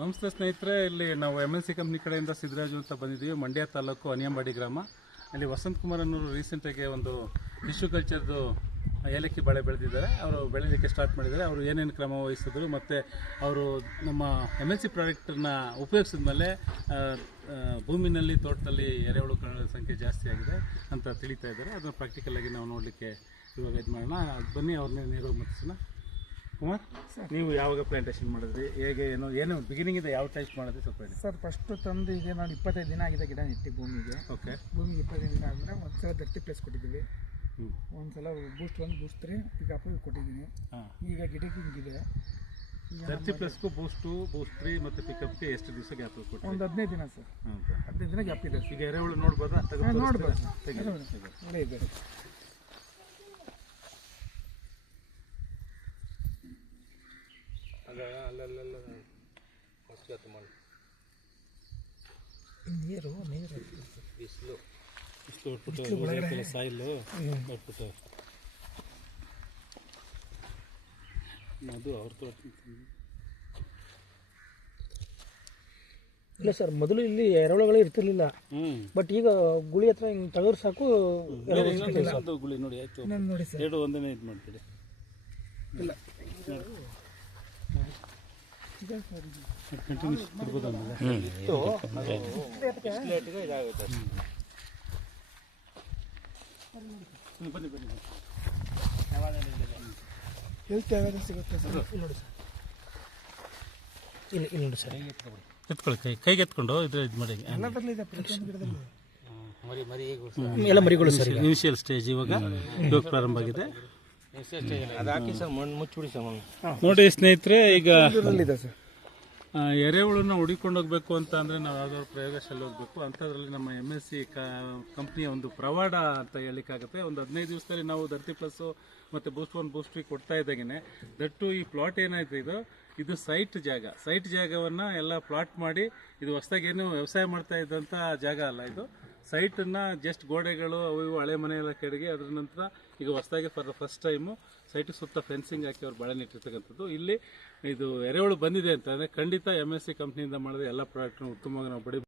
ನಮಸ್ತೆ ಸ್ನೇಹಿತರೆ, ಇಲ್ಲಿ ನಾವು MNC ಕಂಪ್ನಿ ಕಡೆಯಿಂದ ಸಿದ್ದರಾಜು ಅಂತ ಬಂದಿದ್ದೀವಿ. ಮಂಡ್ಯ ತಾಲೂಕು ಅನಿಯಂಬಾಡಿ ಗ್ರಾಮ. ಅಲ್ಲಿ ವಸಂತ್ ಕುಮಾರ್ ಅನ್ನೋರು ರೀಸೆಂಟಾಗಿ ಒಂದು ಟಿಶ್ಯೂ ಕಲ್ಚರ್ದು ಏಲಕ್ಕಿ ಬಾಳೆ ಬೆಳೆದಿದ್ದಾರೆ. ಅವರು ಬೆಳೀಲಿಕ್ಕೆ ಸ್ಟಾರ್ಟ್ ಮಾಡಿದ್ದಾರೆ. ಅವರು ಏನೇನು ಕ್ರಮ ವಹಿಸಿದ್ರು ಮತ್ತು ಅವರು ನಮ್ಮ MNC ಪ್ರಾಡಕ್ಟನ್ನ ಉಪಯೋಗಿಸಿದ ಮೇಲೆ ಭೂಮಿನಲ್ಲಿ ತೋಟದಲ್ಲಿ ಎರೆಹುಳುಗಳ ಸಂಖ್ಯೆ ಜಾಸ್ತಿ ಆಗಿದೆ ಅಂತ ತಿಳಿತಾ ಇದ್ದಾರೆ. ಅದನ್ನು ಪ್ರಾಕ್ಟಿಕಲಾಗಿ ನಾವು ನೋಡಲಿಕ್ಕೆ ಇವಾಗ ಇದು ಮಾಡೋಣ. ಬನ್ನಿ, ಅವ್ರನ್ನೇ ನೇರವಾಗಿ ಮುಟ್ಟಿಸೋಣ. ಕುಮಾರ್, ನೀವು ಯಾವಾಗ ಪ್ಲಾಂಟೇಶನ್ ಮಾಡಿದ್ರಿ, ಹೇಗೆ ಏನು ಬಿಗಿನಿಂಗ್ ಇದೆ, ಯಾವ ಟೈಪ್ ಮಾಡಿದ್ರಿ ಸ್ವಲ್ಪ ಹೇಳಿ ಸರ್. ಫಸ್ಟು ತಂದು ಈಗ ನಾನು 25 ದಿನ ಆಗಿದೆ ಗಿಡ ನೆಟ್ಟಿ ಭೂಮಿಗೆ. ಓಕೆ. ಭೂಮಿಗೆ 25 ದಿನ ಆದಮೇಲೆ ಒಂದು ಸಲ ದರ್ತಿ ಪ್ಲೇಸ್ ಕೊಟ್ಟಿದ್ದೀವಿ, ಒಂದು ಸಲ ಬೂಸ್ಟ್ 1 ಬೂಸ್ಟ್ 3 ಪಿಕಪ್ ಕೊಟ್ಟಿದ್ದೀನಿ. ಈಗ ಗಿಡಕ್ಕೆ ಹಿಂಗಿದೆ. ದರ್ತಿ ಪ್ಲಸ್ಗೂ ಬೂಸ್ಟ್ 3 ಮತ್ತು ಪಿಕಪ್ಗೆ ಎಷ್ಟು ದಿವಸ ಗ್ಯಾಪ್ ಕೊಟ್ಟು? ಒಂದು 15 ದಿನ ಸರ್. 15 ದಿನ ಗ್ಯಾಪ್ ಇದೆ. ಈಗ ಎರೆಹುಳು ನೋಡ್ಬೋದಾ? ನೋಡ್ಬೋದು. ನೀರು ಬಿಸಿಲು ಹೊಟ್ಬಿಟ್ಟು ಸಾಯಿಲು ಹೊಟ್ಬಿಟ್ಟು ಅದು ಅವ್ರ ತೋಟ. ಇಲ್ಲ ಸರ್, ಮೊದಲು ಇಲ್ಲಿ ಎರೆಹುಳುಗಳೇ ಇರ್ತಿರ್ಲಿಲ್ಲ. ಬಟ್ ಈಗ ಗುಳಿ ಹತ್ರ ಹಿಂಗೆ ತೆಗೆದ್ರೆ ಸಾಕು. ಗುಳಿ ನೋಡಿ ಆಯ್ತು, ನೋಡಿ ಸರ್. ಎರಡು ಒಂದನೇ ಇದು ಮಾಡ್ತೀರಿ. ಇಲ್ಲ ಕಂಟಿನ್ಯೂಸ್ ಕೊಡ್ಬೋದು ಆಮೇಲೆ. ಬನ್ನಿ ಬನ್ನಿ, ಎಲ್ಲಿ ಸಿಗುತ್ತೆ ಸರ್? ನೋಡಿ ಸರ್, ಇಲ್ಲಿ ನೋಡಿ ಸರ್. ಎತ್ಕೊಳ್ಳಿ, ಕೈಗೆ ಎತ್ಕೊಂಡು ಇದ್ರೆ ಇದು ಮಾಡಿ. ಎಲ್ಲದರಲ್ಲಿದೆ, ಪ್ರತಿಯೊಂದು ಗಿಡದಲ್ಲಿ ಎಲ್ಲ ಮರಿಗಳು ಸರ್. ಇನಿಷಿಯಲ್ ಸ್ಟೇಜ್ ಇವಾಗ ಪ್ರಾರಂಭ ಆಗಿದೆ. ನೋಡಿ ಸ್ನೇಹಿತರೆ, ಈಗ ಎರೆಹುಳನ್ನ ಹುಡಿಕೊಂಡು ಹೋಗ್ಬೇಕು ಅಂತ ಅಂದ್ರೆ ನಾವು ಯಾವ್ದಾದ್ರು ಪ್ರಯೋಗಶಾಲೆ ಹೋಗ್ಬೇಕು. ಅಂಥದ್ರಲ್ಲಿ ನಮ್ಮ MNC ಕಂಪ್ನಿಯ ಒಂದು ಪ್ರವಾಡ ಅಂತ ಹೇಳಿಕ್ಕಾಗುತ್ತೆ. ಒಂದು 15 ದಿವಸದಲ್ಲಿ ನಾವು ದರ್ತಿ ಪ್ಲಸ್ ಮತ್ತು ಬೂಸ್ಟ್ 1 ಬೂಸ್ಟ್ 3 ಕೊಡ್ತಾ ಇದ್ದಾಗೇನೆ ದಟ್ಟು ಈ ಪ್ಲಾಟ್ ಏನಾಯ್ತು, ಇದು ಸೈಟ್ ಜಾಗವನ್ನು ಎಲ್ಲ ಪ್ಲಾಟ್ ಮಾಡಿ, ಇದು ಹೊಸದಾಗಿ ಏನು ವ್ಯವಸಾಯ ಮಾಡ್ತಾ ಇದ್ದಂಥ ಜಾಗ ಅಲ್ಲ. ಇದು ಸೈಟನ್ನ ಜಸ್ಟ್ ಗೋಡೆಗಳು ಅವು ಇವು ಹಳೆ ಮನೆಯೆಲ್ಲ ಕೆಡಗಿ ಅದರ ನಂತರ ಈಗ ಹೊಸದಾಗಿ ಫಸ್ಟ್ ಟೈಮು ಸೈಟ್ ಸುತ್ತ ಫೆನ್ಸಿಂಗ್ ಹಾಕಿ ಅವ್ರು ಬಾಳೆ ನೆಟ್ಟಿರ್ತಕ್ಕಂಥದ್ದು. ಇಲ್ಲಿ ಇದು ಎರೆಹುಳು ಬಂದಿದೆ ಅಂತಂದರೆ ಖಂಡಿತ MNC ಕಂಪ್ನಿಯಿಂದ ಮಾಡಿದ್ರೆ ಎಲ್ಲ ಪ್ರಾಡಕ್ಟ್ನ ಉತ್ತಮವಾಗಿ ನಾವು